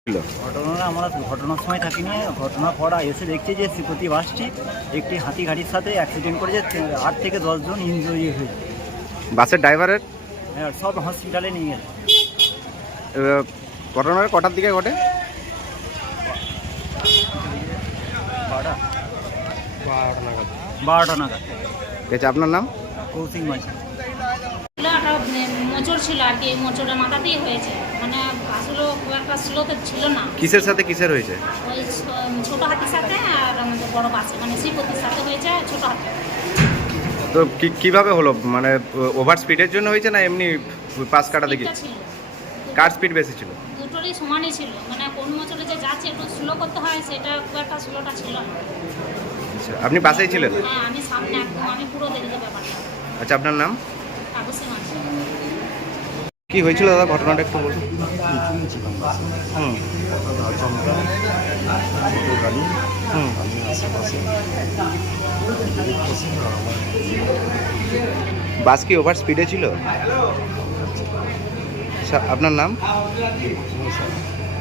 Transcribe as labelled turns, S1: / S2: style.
S1: ছিল।
S2: ঘটনাটা আমরা ঘটনার সময় থাকিনি। ঘটনার পর এসে দেখছি যে শ্রীপতি বাসটি একটি হাতি গাড়ির সাথে অ্যাক্সিডেন্ট করেছে। 8 থেকে 10 জন ইনজুরি হয়েছে।
S1: বাসের ড্রাইভারের
S2: সব হসপিটালে নিয়ে গেছে।
S1: ঘটনাটা কটার দিকে ঘটে?
S2: 12টা নাগাদ।
S1: ঠিক আছে, আপনার নাম?
S2: কৌশিক মাঝি।
S3: একটা মোচড় ছিল আর কি, মোচড়ের মাথাতেই হয়েছে। মানে আসলে খুব একটা স্লোতে ছিল না।
S1: কিসের সাথে কিসের হয়েছে?
S3: ওই ছোট হাতির সাথে আর আমাদের বড় বাসে, মানে শ্রীপতির সাথে হয়েছে ছোট হাতি।
S1: তো কিভাবে হলো? মানে ওভার স্পিডের জন্য হয়েছে না এমনি পাস কাটা দেখি?
S3: স্পিডটা ছিল,
S1: কার স্পিড বেশি ছিল?
S3: দুটোরই সমানই ছিল। মানে কোন মোচড়ে যে যাচ্ছে একটু স্লো করতে হয়, সেটা খুব একটা স্লোটা ছিল না।
S1: আচ্ছা, আপনি পাশেই ছিলেন?
S3: হ্যাঁ, আমি সামনে একদম, আমি পুরো দেখতে ব্যাপারটা।
S1: আচ্ছা, আপনার নাম?
S3: কাগজে মাছ।
S1: কি হয়েছিল দাদা, ঘটনাটা একটু বলুন।
S4: পিছনে ছিলাম বাসে,
S1: হুম
S4: হঠাৎ আচমকা ছোটো গাড়ি,
S1: হুম
S4: আমি আশেপাশে দেখতেছি না আমার
S1: বাস কি ওভার স্পিডে ছিল? আচ্ছা, আপনার নাম?